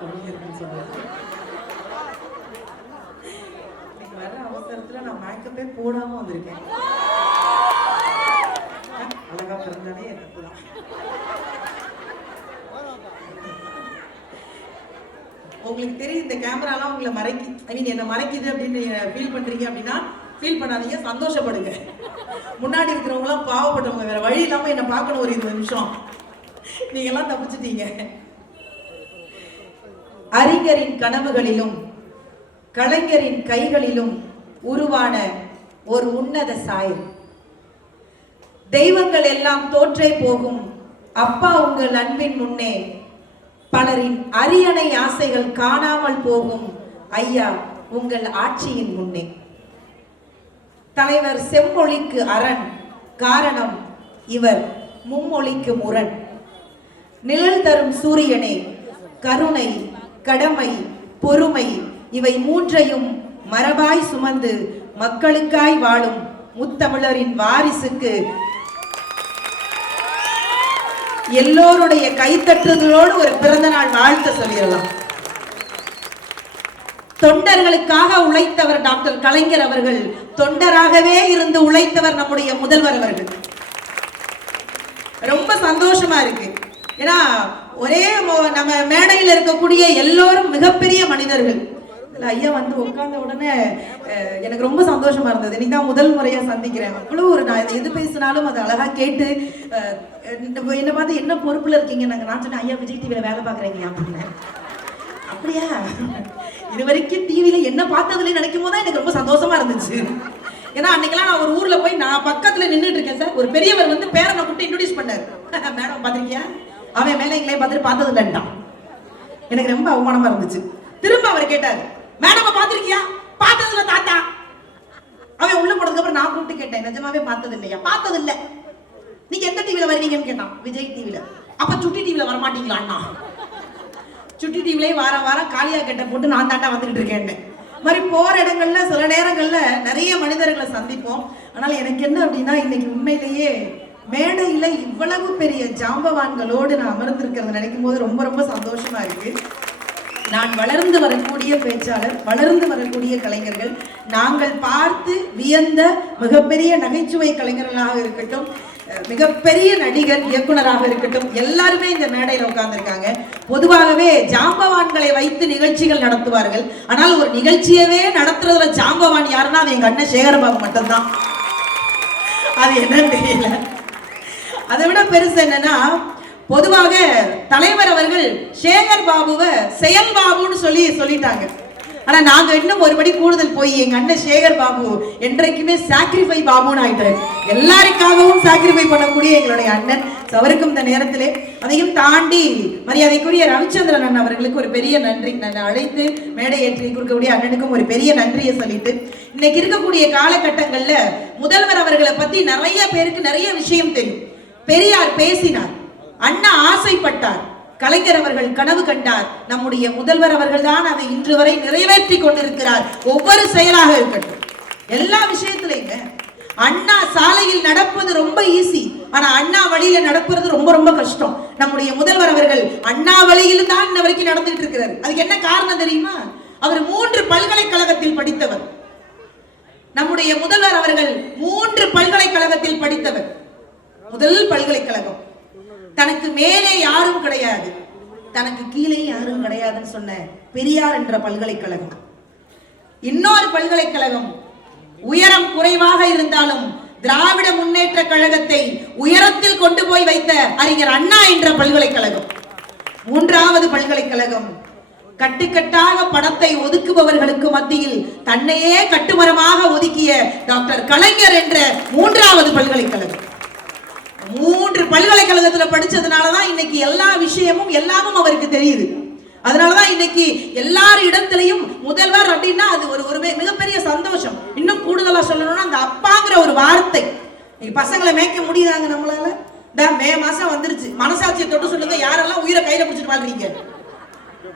கவிஞர்கள் சொன்னது இன்னைக்கு வர அவசரத்துல நான் மேக்கப்பே போடாம வந்திருக்கேன். அழகா பிறந்தாலே எனக்கு தான் உங்களுக்கு தெரியும் இந்த கேமராலாம் உங்களை மறைக்கு ஐ மீன் என்ன மறைக்குது அப்படின்னு ஃபீல் பண்றீங்க அப்படின்னா ஃபீல் பண்ணாதீங்க சந்தோஷப்படுங்க. முன்னாடி இருக்கிறவங்களாம் பாவப்பட்டவங்க வேற வழி இல்லாம என்ன பார்க்கணும் ஒரு இருபது நிமிஷம். நீங்க எல்லாம் தப்பிச்சிட்டீங்க. அறிஞரின் கனவுகளிலும் கலைஞரின் கைகளிலும் உருவான ஒரு உன்னத சாயல். தெய்வங்கள் எல்லாம் தோற்றே போகும். அப்பா உங்கள் அன்பின் முன்னே பலரின் அரியணை ஆசைகள் காணாமல் போகும். ஐயா உங்கள் ஆட்சியின் முன்னே. தலைவர் செம்மொழிக்கு அரண். காரணம் இவர் மும்மொழிக்கு முரண். நிழல் தரும் சூரியனே கருணை கடமை பொறுமை இவை மூன்றையும் மரபாய் சுமந்து மக்களுக்காய் வாழும் முத்தமிழரின் வாரிசுக்கு எல்லோருடைய கைத்தட்டுதலோடு ஒரு பிறந்த நாள் வாழ்த்து சொல்லிடலாம். தொண்டர்களுக்காக உழைத்தவர் டாக்டர் கலைஞர் அவர்கள் தொண்டராகவே இருந்து உழைத்தவர் நம்முடைய முதல்வர் அவர்கள். ரொம்ப சந்தோஷமா இருக்கு. ஏன்னா ஒரே நம்ம மேடையில் இருக்கக்கூடிய எல்லோரும் மிகப்பெரிய மனிதர்கள். ஐயா வந்து உட்கார்ந்த உடனே எனக்கு ரொம்ப சந்தோஷமா இருந்தது. இன்னைக்கு தான் முதல் முறையா சந்திக்கிறேன். அவ்வளவு ஒரு நான் எது பேசினாலும் அதை அழகா கேட்டு என்ன- பார்த்து என்ன பொறுப்புல இருக்கீங்க? நாங்க நான் சொன்னேன் ஐயா விஜய் டிவியில வேலை பாக்குறீங்க அப்படின்னு. அப்படியா? இது வரைக்கும் டிவியில என்ன பார்த்ததுல நினைக்கும் போது தான் எனக்கு ரொம்ப சந்தோஷமா இருந்துச்சு. ஏன்னா அன்னைக்கெல்லாம் நான் ஒரு ஊர்ல போய் நான் பக்கத்துல நின்றுட்டு இருக்கேன் சார். ஒரு பெரியவர் வந்து பேரனை கூப்பிட்டு இன்ட்ரடியூஸ் பண்ணாரு. மேடம் பாத்திருக்கியா அவன் மேல எங்களை பார்த்துட்டு பார்த்தது இல்லைன்ட்டான் எனக்கு ரொம்ப அவமானமா இருந்துச்சு. திரும்ப அவர் கேட்டாரு மேடம் பாத்திருக்கியா பார்த்தது இல்லை தாத்தா. அவன் உள்ள போனதுக்கு அப்புறம் நான் கூப்பிட்டு கேட்டேன் நிஜமாவே பார்த்தது இல்லையா பார்த்தது இல்லை நீங்க எந்த டிவில வருவீங்கன்னு கேட்டான். விஜய் டிவில அப்ப சுட்டி டிவில வர மாட்டீங்களா அண்ணா சுட்டி டிவிலே வாரம் வாரம் காளியா கெட்ட போட்டு நான் தாண்டா வந்துகிட்டு இருக்கேன் மாதிரி போற இடங்கள்ல சில நேரங்கள்ல நிறைய மனிதர்களை சந்திப்போம். ஆனால் எனக்கு என்ன அப்படின்னா இன்னைக்கு உண்மையிலேயே மேடையில் இவ்வளவு பெரிய ஜாம்பவான்களோடு நான் அமர்ந்திருக்கிறத நினைக்கும் போது ரொம்ப ரொம்ப சந்தோஷமா இருக்கு. நான் வளர்ந்து வரக்கூடிய பேச்சாளர் வளர்ந்து வரக்கூடிய கலைஞர்கள் நாங்கள் பார்த்து வியந்த மிகப்பெரிய நகைச்சுவை கலைஞர்களாக இருக்கட்டும் மிகப்பெரிய நடிகர் இயக்குனராக இருக்கட்டும் எல்லாருமே இந்த மேடையில் உட்கார்ந்துருக்காங்க. பொதுவாகவே ஜாம்பவான்களை வைத்து நிகழ்ச்சிகள் நடத்துவார்கள். ஆனால் ஒரு நிகழ்ச்சியவே நடத்துறதுல ஜாம்பவான் யாருன்னா அது எங்க அண்ணன் சேகரபாபு மட்டும்தான். அது என்னன்னு தெரியல. அதை விட பெருசு என்னன்னா பொதுவாக தலைவர் அவர்கள் சேகர் பாபுவை செயல் பாபுன்னு சொல்லி சொல்லிட்டாங்க. ஆனா நாங்க இன்னும் ஒருபடி கூடுதல் போய் எங்க அண்ணன் சேகர் பாபு என்றைக்குமே சாக்ரிஃபை பாபுன்னு ஆயிட்டாரு. எல்லாருக்காகவும் சாக்ரிஃபை பண்ணக்கூடிய எங்களுடைய அண்ணன். அவருக்கும் இந்த நேரத்திலே அதையும் தாண்டி மரியாதைக்குரிய ரவிச்சந்திரன் அண்ணன் அவர்களுக்கு ஒரு பெரிய நன்றி. நான் அழைத்து மேடை ஏற்றி கொடுக்கக்கூடிய அண்ணனுக்கும் ஒரு பெரிய நன்றியை சொல்லிட்டு இன்னைக்கு இருக்கக்கூடிய காலகட்டங்கள்ல முதல்வர் அவர்களை பத்தி நிறைய பேருக்கு நிறைய விஷயம் தெரியும். பெரியார் பேசினார். அண்ணா ஆசைப்பட்டார். கலைஞர் அவர்கள் கனவு கண்டார். நம்முடைய முதல்வர் அவர்கள் தான் அதை இன்று வரை நிறைவேற்றி கொண்டிருக்கிறார். ஒவ்வொரு செயலாக இருக்கட்டும். எல்லா விஷயத்திலையுங்க அண்ணா சாலையில் நடப்பது ரொம்ப ஈஸி ஆனா அண்ணா வழியில நடப்புறது ரொம்ப ரொம்ப கஷ்டம். நம்முடைய முதல்வர் அவர்கள் அண்ணா வழியில் தான் இன்ன வரைக்கும் நடந்துட்டு இருக்கிறார். அதுக்கு என்ன காரணம் தெரியுமா? அவர் மூன்று பல்கலைக்கழகத்தில் படித்தவர். நம்முடைய முதல்வர் அவர்கள் மூன்று பல்கலைக்கழகத்தில் படித்தவர். முதல் பல்கலைக்கழகம். தனக்கு மேலே யாரும் கிடையாது. தனக்கு கீழே யாரும் கிடையாதுன்னு சொன்ன பெரியார் என்ற பல்கலைக்கழகம். இன்னொரு பல்கலைக்கழகம் உயரம் குறைவாக இருந்தாலும் திராவிட முன்னேற்ற கழகத்தை உயரத்தில் கொண்டு போய் வைத்த அறிஞர் அண்ணா என்ற பல்கலைக்கழகம். மூன்றாவது பல்கலைக்கழகம் கட்டுக்கட்டாக பணத்தை ஒதுக்குபவர்களுக்கு மத்தியில் தன்னையே கட்டுமரமாக ஒதுக்கிய டாக்டர் கலைஞர் என்ற மூன்றாவது பல்கலைக்கழகம். மூன்று பல்கலைக்கழகத்துல படிச்சதுனாலதான் இன்னைக்கு எல்லா விஷயமும் எல்லாமும் அவருக்கு தெரியுது. அதனாலதான் இன்னைக்கு எல்லார் இடத்துலையும் முதல்வர் அப்படின்னா அது ஒரு ஒரு மிகப்பெரிய சந்தோஷம். இன்னும் கூடுதலா சொல்லணும்னா அந்த அப்பாங்கிற ஒரு வார்த்தை. இன்னைக்கு பசங்களை மேய்க்க முடியுதாங்க நம்மளால? இந்த மே மாசம் வந்துருச்சு. மனசாட்சியை தொட்டு சொல்லுங்க யாரெல்லாம் உயிரை கையில பிடிச்சிட்டு வாழ்றீங்க?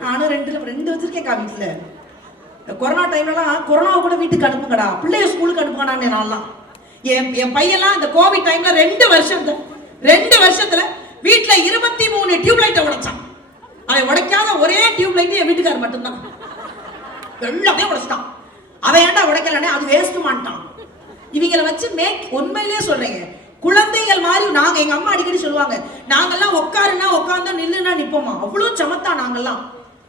நானும் ரெண்டு ரெண்டு வச்சிருக்கேன் வீட்டுல இந்த கொரோனா டைம்லலாம் கொரோனாவை கூட வீட்டுக்கு அனுப்புங்கடா. பிள்ளைய ஸ்கூலுக்கு அனுப்புங்கடான்னு நான்லாம் என் என் பையன்லாம் இந்த கோவிட் டைம்ல ரெண்டு வருஷத்துல ரெண்டு வருஷத்துல வீட்டுல இருபத்தி மூணு டியூப் லைட்டை உடைச்சான். அவன் உடைக்காத ஒரே டியூப்லைட்டு என் வீட்டுக்கார் மட்டும்தான். எல்லாத்தையும் உடைச்சிட்டான். அவன் ஏன்டா உடைக்கலனே அது வேஸ்ட் மாட்டான் இவங்களை வச்சு மேக் உண்மையிலேயே சொல்றீங்க. குழந்தைகள் மாதிரி நாங்க எங்க அம்மா அடிக்கடி சொல்லுவாங்க நாங்கெல்லாம் உட்காருனா உட்காந்து நில்லுனா நிப்போமா? அவ்வளவு சமத்தா நாங்கெல்லாம்.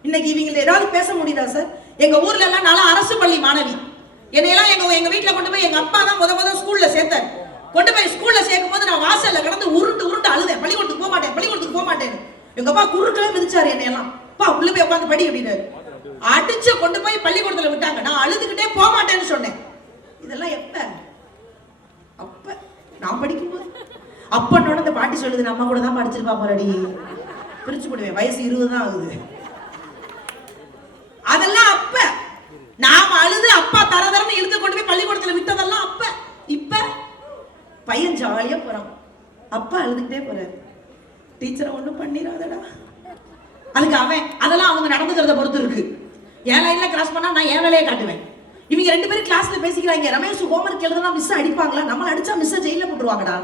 இன்னைக்கு இவங்களை ஏதாவது பேச முடியுதா சார் எங்க ஊர்ல எல்லாம் நான் அரசு பள்ளி மாணவி. என்னையெல்லாம் எங்க எங்க வீட்ல கொண்டு போய் எங்க அப்பா தான் முத முத ஸ்கூல்ல சேர்த்தாரு. கொண்டு போய் ஸ்கூல்ல சேர்க்கும் போது நான் வாசல்ல கடந்து உருண்டு உருண்டு அழுதேன். பள்ளிக்கூடத்துக்கு போக மாட்டேன் பள்ளிக்கூடத்துக்கு போக மாட்டேன் எங்க அப்பா குறுக்களே மிதிச்சாரு என்னையெல்லாம். அப்பா உள்ள போய் உட்காந்து படி அப்படின்னாரு. அடிச்சு கொண்டு போய் பள்ளிக்கூடத்துல விட்டாங்க. நான் அழுதுகிட்டே போக மாட்டேன்னு சொன்னேன். இதெல்லாம் எப்ப? அப்ப நான் படிக்கும்போது. அப்பன்னோட அந்த பாட்டி சொல்லுது நம்ம கூட தான் படிச்சிருப்பா போறடி பிரிச்சு போடுவேன். வயசு இருபது தான் ஆகுது. அதெல்லாம் அப்ப. நாம அழுது அப்பா தர அழுதுகிட்டே போறாரு. டீச்சரை ஒண்ணும் பண்ணிடாதடா அதுக்கு அவன் அதெல்லாம் அவங்க நடந்துக்கிறத பொறுத்து இருக்கு. என் லைன்ல கிராஸ் பண்ணா நான் என் வேலையை காட்டுவேன். இவங்க ரெண்டு பேரும் கிளாஸ்ல பேசிக்கிறாங்க. ரமேஷ் ஹோம்ஒர்க் எழுதுனா மிஸ் அடிப்பாங்களா? நம்மள அடிச்சா மிஸ் ஜெயில போட்டுருவாங்கடா.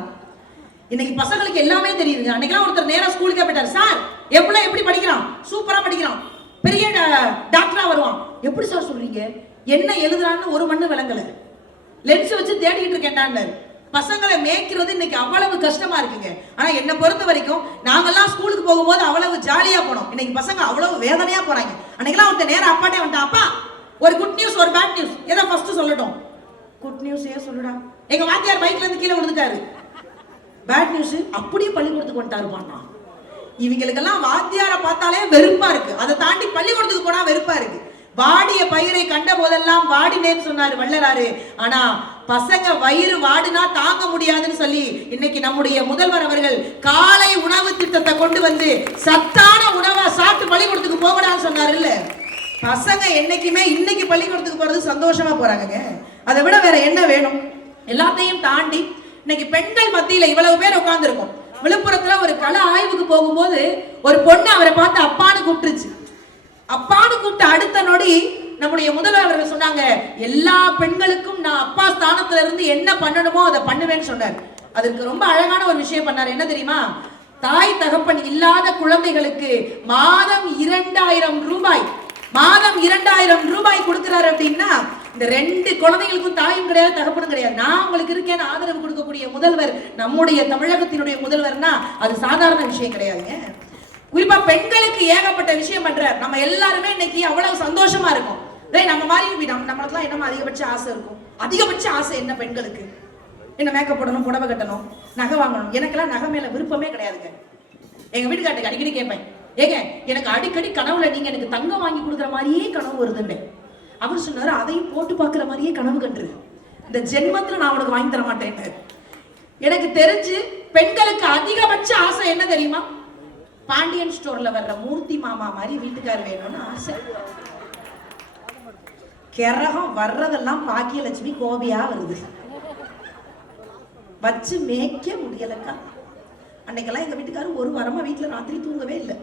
இன்னைக்கு பசங்களுக்கு எல்லாமே தெரியுது அன்னைக்கெல்லாம் ஒருத்தர் நேரா ஸ்கூலுக்கே போயிட்டார். சார் எப்படிலாம் எப்படி படிக்கிறான்? சூப்பரா படிக்கிறான். பெரிய டாக்டரா வருவான். எப்படி சார் சொல்றீங்க? என்ன எழுதுறான்னு ஒரு மண்ணு விளங்கல. லென்ஸ் வச்சு தேடிக்கிட்டு இருக்கேன்டான்னு பசங்களை மேய்க்கிறது இன்னைக்கு அவ்வளவு கஷ்டமா இருக்குங்க. ஆனா என்னை பொறுத்த வரைக்கும் நாங்கெல்லாம் ஸ்கூலுக்கு போகும்போது அவ்வளவு ஜாலியா போனோம். இன்னைக்கு பசங்க அவ்வளவு வேதனையா போறாங்க அன்னைக்கெல்லாம் அவன்கிட்ட நேரம் அப்பாட்டே வந்துட்டான் அப்பா ஒரு குட் நியூஸ் ஒரு பேட் நியூஸ் எதை ஃபர்ஸ்ட் சொல்லட்டும்? குட் நியூஸ் ஏன் சொல்லுடா? எங்க வாத்தியார் பைக்ல இருந்து கீழே விழுந்துட்டாரு. பேட் நியூஸ் அப்படியே பள்ளிக்கூடத்துக்கு வந்துட்டாருப்பான்னா இவங்களுக்கெல்லாம் வாத்தியாரை பார்த்தாலே வெறுப்பா இருக்கு. அதை தாண்டி பள்ளிக்கூடத்துக்கு போனா வெறுப்பா இருக்கு. வாடிய பயிரை கண்ட போதெல்லாம் வாடினேன்னு சொன்னாரு வள்ளலாரு. ஆனா பசங்க வயிறு வாடுனா தாங்க முடியாதுன்னு சொல்லி இன்னைக்கு நம்முடைய முதல்வர் அவர்கள் காலை உணவு திட்டத்தை கொண்டு வந்து சத்தான உணவை சாப்பிட்டு பள்ளிக்கூடத்துக்கு போகடான்னு சொன்னார் இல்ல பசங்க என்னைக்குமே இன்னைக்கு பள்ளிக்கூடத்துக்கு போறது சந்தோஷமா போறாங்க அதை விட வேற என்ன வேணும்? எல்லாத்தையும் தாண்டி இன்னைக்கு பெண்கள் மத்தியில இவ்வளவு பேர் உட்கார்ந்துருக்கோம். விழுப்புரத்துல ஒரு கல ஆய்வுக்கு போகும்போது ஒரு பொண்ணு அவரை பார்த்து அப்பான்னு கூப்பிட்டுருச்சு. அப்பான்னு கூப்பிட்ட அடுத்த நொடி நம்முடைய முதல்வர் சொன்னாங்க எல்லா பெண்களுக்கும் நான் அப்பா ஸ்தானத்துல இருந்து என்ன பண்ணணுமோ அதை பண்ணுவேன்னு சொன்னார். அதற்கு ரொம்ப அழகான ஒரு விஷயம் பண்ணார். என்ன தெரியுமா? தாய் தகப்பன் இல்லாத குழந்தைகளுக்கு மாதம் இரண்டாயிரம் ரூபாய் மாதம் இரண்டாயிரம் ரூபாய் கொடுக்கிறாரு அப்படின்னா இந்த ரெண்டு குழந்தைகளுக்கும் தாயும் கிடையாது தகப்பனும் கிடையாது. நான் உங்களுக்கு இருக்கேன்னு ஆதரவு கொடுக்கக்கூடிய முதல்வர் நம்முடைய தமிழகத்தினுடைய முதல்வர்னா அது சாதாரண விஷயம் கிடையாதுங்க. குறிப்பா பெண்களுக்கு ஏகப்பட்ட விஷயம் பண்றார். நம்ம எல்லாருமே இன்னைக்கு அவ்வளவு சந்தோஷமா இருக்கும். டேய் நம்ம மாதிரி நம்ம நம்மளுக்குலாம் என்னமா அதிகபட்ச ஆசை இருக்கும்? அதிகபட்ச ஆசை என்ன பெண்களுக்கு? என்ன மேக்கப் போடணும் புடவை கட்டணும் நகை வாங்கணும்? எனக்கெல்லாம் நகை மேல விருப்பமே கிடையாதுங்க. எங்க வீட்டுக்காட்டுக்கு அடிக்கடி கேட்பேன். ஏங்க எனக்கு அடிக்கடி கனவுல நீங்க எனக்கு தங்கம் வாங்கி கொடுக்குற மாதிரியே கனவு வருதுன்னு. அவர் சொன்னாரு அதையும் போட்டு பார்க்குற மாதிரியே கனவு கண்டு இந்த ஜென்மத்துல நான் உனக்கு வாங்கி தர மாட்டேன் எனக்கு தெரிஞ்சு பெண்களுக்கு அதிகபட்ச ஆசை என்ன தெரியுமா? பாண்டியன் ஸ்டோர்ல வர்ற மூர்த்தி மாமா மாதிரி வீட்டுக்காரர் வேணும்னு ஆசை. கிரகம் வர்றதெல்லாம் பாக்கியலட்சுமி கோபியா வருது. வச்சு மேய்க்க முடியலக்கா. அன்னைக்கெல்லாம் எங்க வீட்டுக்காரர் ஒரு வாரமா வீட்டுல ராத்திரி தூங்கவே இல்லை.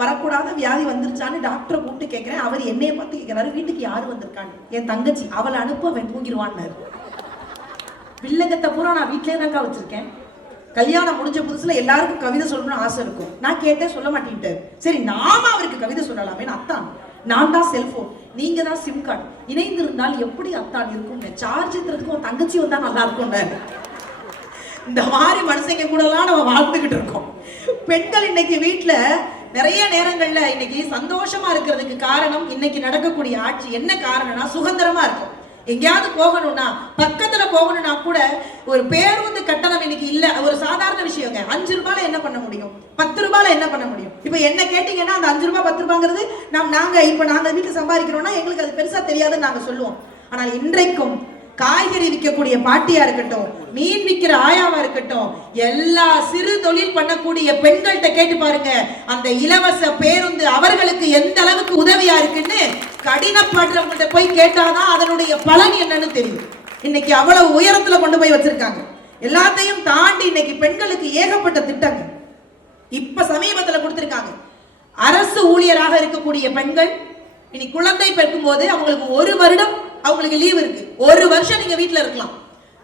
வரக்கூடாத வியாதி வந்துருச்சான்னு டாக்டரை கூப்பிட்டு கேட்கிறேன் அவர் என்னைய பார்த்து கேட்கிறாரு வீட்டுக்கு யாரு வந்திருக்கான்னு? என் தங்கச்சி. அவளை அனுப்ப அவன் தூங்கிடுவான்னாரு வில்லங்கத்தை பூரா நான் வீட்டிலே தான்க்கா வச்சிருக்கேன். கல்யாணம் முடிஞ்ச புதுசுல எல்லாருக்கும் கவிதை சொல்லணும்னு ஆசை இருக்கும். நான் கேட்டேன் சொல்ல மாட்டேன்ட்டாரு. சரி நாம அவருக்கு கவிதை சொல்லலாமே அத்தான். நான் தான் செல்போன் நீங்க தான் சிம் கார்டு இணைந்திருந்தால் எப்படி அத்தான் இருக்கும்? சார்ஜ் ஏத்துறதுக்கும் தங்கச்சி வந்தா நல்லா இருக்கும் இந்த மாதிரி மனுஷங்க கூடலாம் நம்ம வாழ்ந்துகிட்டு இருக்கோம். பெண்கள் இன்னைக்கு வீட்ல நிறைய நேரங்கள்ல இன்னைக்கு சந்தோஷமா இருக்கிறதுக்கு காரணம் இன்னைக்கு நடக்கக்கூடிய ஆட்சி என்ன காரணம்னா சுதந்திரமா இருக்கும். எங்கேயாவது போகணும்னா பக்கத்துல போகணும்னா கூட ஒரு பேருந்து கட்டணம் இன்னைக்கு இல்லை. ஒரு சாதாரண விஷயங்க அஞ்சு ரூபாயில என்ன பண்ண முடியும்? பத்து ரூபாயில என்ன பண்ண முடியும்? இப்போ என்ன கேட்டீங்கன்னா அந்த அஞ்சு ரூபாய் பத்து ரூபாங்கிறது நாம் நாங்க இப்ப நாங்க வீட்டுல சம்பாதிக்கிறோம்னா எங்களுக்கு அது பெருசா தெரியாதுன்னு நாங்க சொல்லுவோம். ஆனால் இன்றைக்கும் காய்கறி விற்கக்கூடிய பாட்டியா இருக்கட்டும் மீன் விற்கிற ஆயாவா இருக்கட்டும் எல்லா சிறு தொழில் பண்ணக்கூடிய பெண்கள்கிட்ட கேட்டு பாருங்க. அந்த இலவச பேருந்து அவர்களுக்கு எந்த அளவுக்கு உதவியா இருக்குன்னு கடினப்படுறவங்கள்ட்ட போய் கேட்டாதான் அதனுடைய பலன் என்னன்னு தெரியும். இன்னைக்கு அவ்வளவு உயரத்துல கொண்டு போய் வச்சிருக்காங்க. எல்லாத்தையும் தாண்டி இன்னைக்கு பெண்களுக்கு ஏகப்பட்ட திட்டங்கள். இப்ப சமீபத்தில் கொடுத்திருக்காங்க. அரசு ஊழியராக இருக்கக்கூடிய பெண்கள் இனி குழந்தை பிறக்கும் போது அவங்களுக்கு ஒரு வருடம் அவங்களுக்கு லீவ் இருக்கு. ஒரு வருஷம் நீங்க வீட்டுல இருக்கலாம்.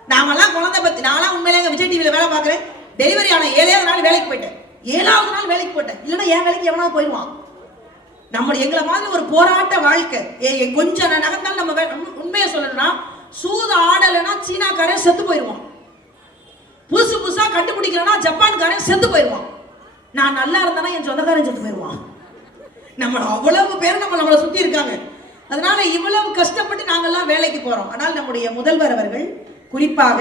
நாமெல்லாம் குழந்தை பத்தி நான்லாம் உண்மையிலேங்க விஜய் டிவியில வேலை பார்க்குறேன். டெலிவரி ஆன ஏழாவது நாள் வேலைக்கு போயிட்டேன். ஏழாவது நாள் வேலைக்கு போயிட்டேன் இல்லைன்னா என் வேலைக்கு எவனாவது போயிடுவான்? நம்ம எங்களை மாதிரி ஒரு போராட்ட வாழ்க்கை. ஏ கொஞ்சம் நகர்ந்தாலும் நம்ம உண்மையை சொல்லணும்னா சூது ஆடலைன்னா சீனாக்காரன் செத்து போயிடுவான். கண்டுபிடிக்கலன்னா ஜப்பான்காரன் செத்து போயிடுவான். நான் நல்லா இருந்தேன்னா என் சொந்தக்காரன் செத்து போயிடுவான். நம்ம அவ்வளவு பேர் நம்ம நம்மளை சுத்தி இருக்காங்க. அதனால இவ்வளவு கஷ்டப்பட்டு நாங்கெல்லாம் வேலைக்கு போறோம். ஆனால் நம்முடைய முதல்வர் அவர்கள் குறிப்பாக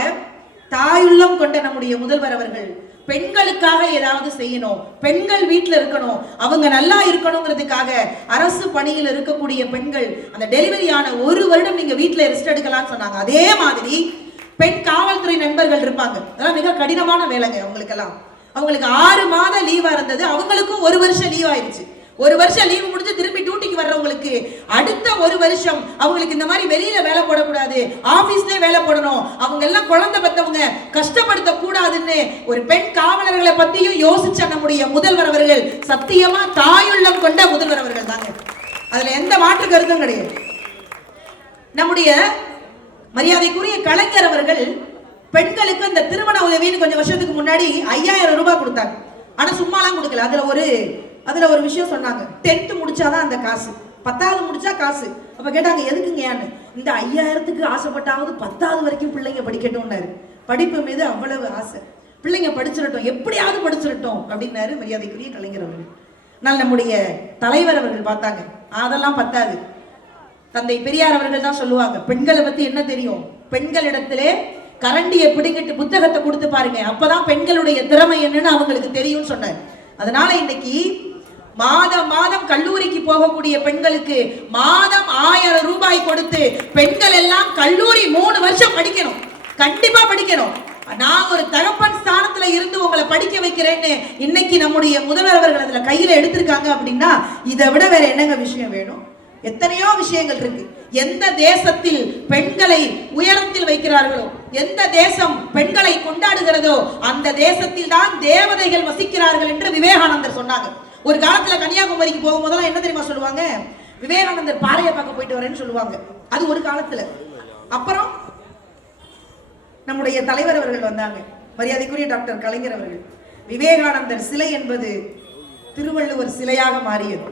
தாயுள்ளம் கொண்ட நம்முடைய முதல்வர் அவர்கள் பெண்களுக்காக ஏதாவது செய்யணும் பெண்கள் வீட்டில் இருக்கணும் அவங்க நல்லா இருக்கணுங்கிறதுக்காக அரசு பணியில் இருக்கக்கூடிய பெண்கள் அந்த டெலிவரி ஆன ஒரு வருடம் நீங்க வீட்டில் ரெஸ்ட் எடுக்கலாம்னு சொன்னாங்க. அதே மாதிரி பெண் காவல்துறை நண்பர்கள் இருப்பாங்க. அதெல்லாம் மிக கடினமான வேலைங்க அவங்களுக்கெல்லாம். அவங்களுக்கு ஆறு மாத லீவா இருந்தது. அவங்களுக்கும் ஒரு வருஷம் லீவ் ஆயிடுச்சு. ஒரு வருஷம் லீவு முடிஞ்சு திரும்பி டியூட்டிக்கு வர்றவங்களுக்கு அடுத்த ஒரு வருஷம் அவங்களுக்கு இந்த மாதிரி வெளியில வேலை போடக்கூடாது ஆபீஸ்லயே வேலை போடணும். அவங்க எல்லாம் குழந்தை பெற்றவங்க கஷ்டப்படுத்த கூடாதுன்னு ஒரு பெண் காவலர்களை பத்தியும் யோசிச்ச நம்முடைய முதல்வர் அவர்கள் சத்தியமா தாயுள்ளம் கொண்ட முதல்வர் அவர்கள் தாங்க. அதுல எந்த மாற்று கருத்தும் கிடையாது. நம்முடைய மரியாதைக்குரிய கலைஞர் அவர்கள் பெண்களுக்கு இந்த திருமண உதவின்னு கொஞ்சம் வருஷத்துக்கு முன்னாடி ஐயாயிரம் ரூபாய் கொடுத்தாங்க. ஆனா சும்மாலாம் கொடுக்கல. அதுல ஒரு அதுல ஒரு விஷயம் சொன்னாங்க. டென்த் முடிச்சாதான் அந்த காசு. பத்தாவது முடிச்சா காசு. அப்ப கேட்டாங்க எதுக்குங்கன்னு இந்த ஐயாயிரத்துக்கு ஆசைப்பட்டாவது பத்தாவது வரைக்கும் பிள்ளைங்க படிக்கட்டும்னாரு. படிப்பு மீது அவ்வளவு ஆசை. பிள்ளைங்க படிச்சிடட்டும். எப்படியாவது படிச்சிடட்டும் அப்படின்னாரு மரியாதைக்குரிய கலைஞர் அவர்கள். ஆனால் நம்முடைய தலைவர் அவர்கள் பார்த்தாங்க. அதெல்லாம் பத்தாது. தந்தை பெரியார் அவர்கள் தான் சொல்லுவாங்க பெண்களை பத்தி என்ன தெரியும்? பெண்களிடத்திலே கரண்டியை பிடிங்கிட்டு புத்தகத்தை கொடுத்து பாருங்க. அப்பதான் பெண்களுடைய திறமை என்னன்னு அவங்களுக்கு தெரியும்னு சொன்னார். அதனால இன்னைக்கு மாதம் மாதம் கல்லூரிக்கு போகக்கூடிய பெண்களுக்கு மாதம் ஆயிரம் ரூபாய் கொடுத்து பெண்கள் எல்லாம் கல்லூரி மூணு வருஷம் படிக்கணும். கண்டிப்பா படிக்கணும். நான் ஒரு தகப்பன் ஸ்தானத்துல இருந்து உங்களை படிக்க வைக்கிறேன்னு இன்னைக்கு நம்முடைய முதல்வர் அவர்கள் அதுல கையில எடுத்திருக்காங்க அப்படின்னா இதை விட வேற என்னங்க விஷயம் வேணும்? எத்தனையோ விஷயங்கள் இருக்கு. எந்த தேசத்தில் பெண்களை உயரத்தில் வைக்கிறார்களோ எந்த தேசம் பெண்களை கொண்டாடுகிறதோ அந்த தேசத்தில் தான் தேவதைகள் வசிக்கிறார்கள் என்று விவேகானந்தர் சொன்னாங்க. ஒரு காலத்துல கன்னியாகுமரிக்கு போகும்போதெல்லாம் என்ன தெரியுமா சொல்லுவாங்க? விவேகானந்தர் பாறையை பார்க்க போயிட்டு வரேன்னு சொல்லுவாங்க. அது ஒரு காலத்துல. அப்புறம் நம்முடைய தலைவர் அவர்கள் வந்தாங்க. மரியாதைக்குரிய டாக்டர் கலைஞர் அவர்கள். விவேகானந்தர் சிலை என்பது திருவள்ளுவர் சிலையாக மாறியது.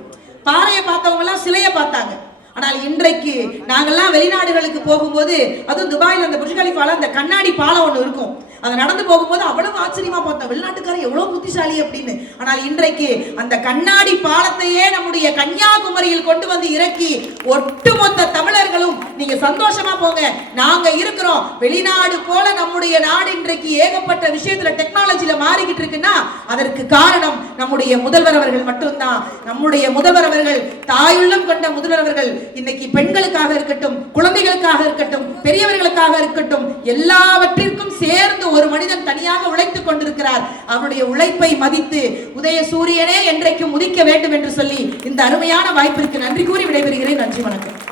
பாறையை பார்த்தவங்க எல்லாம் சிலையை பார்த்தாங்க. ஆனால் இன்றைக்கு நாங்கெல்லாம் வெளிநாடுகளுக்கு போகும்போது அதுவும் துபாயில் அந்த புர்ஜ் கலிஃபால அந்த கண்ணாடி பாலம் ஒன்று இருக்கும். அதை நடந்து போகும்போது அவ்வளவு ஆச்சரியமா பார்த்தோம். வெளிநாட்டுக்காரன் எவ்வளவு புத்திசாலி அப்படின்னு. ஆனால் இன்றைக்கு அந்த கண்ணாடி பாலத்தையே நம்முடைய கன்னியாகுமரியில் கொண்டு வந்து இறக்கி ஒட்டுமொத்த தமிழர்களும் நீங்க சந்தோஷமா போங்க. நாங்க இருக்கிறோம். வெளிநாடு போல நம்முடைய நாடு இன்றைக்கு ஏகப்பட்ட விஷயத்துல டெக்னாலஜில மாறிக்கிட்டு இருக்குன்னா அதற்கு காரணம் நம்முடைய முதல்வர் அவர்கள் மட்டும்தான். நம்முடைய முதல்வர் அவர்கள் தாயுள்ளம் கொண்ட முதல்வர் அவர்கள் இன்னைக்கு பெண்களுக்காக இருக்கட்டும் குழந்தைகளுக்காக இருக்கட்டும் பெரியவர்களுக்காக இருக்கட்டும் எல்லாவற்றிற்கும் சேர்ந்து ஒரு மனிதன் தனியாக உழைத்துக் கொண்டிருக்கிறார். அவருடைய உழைப்பை மதித்து உதய சூரியனே என்றைக்கும் உதிக்க வேண்டும் என்று சொல்லி இந்த அருமையான வாய்ப்பிற்கு நன்றி கூறி விடைபெறுகிறேன். நன்றி வணக்கம்.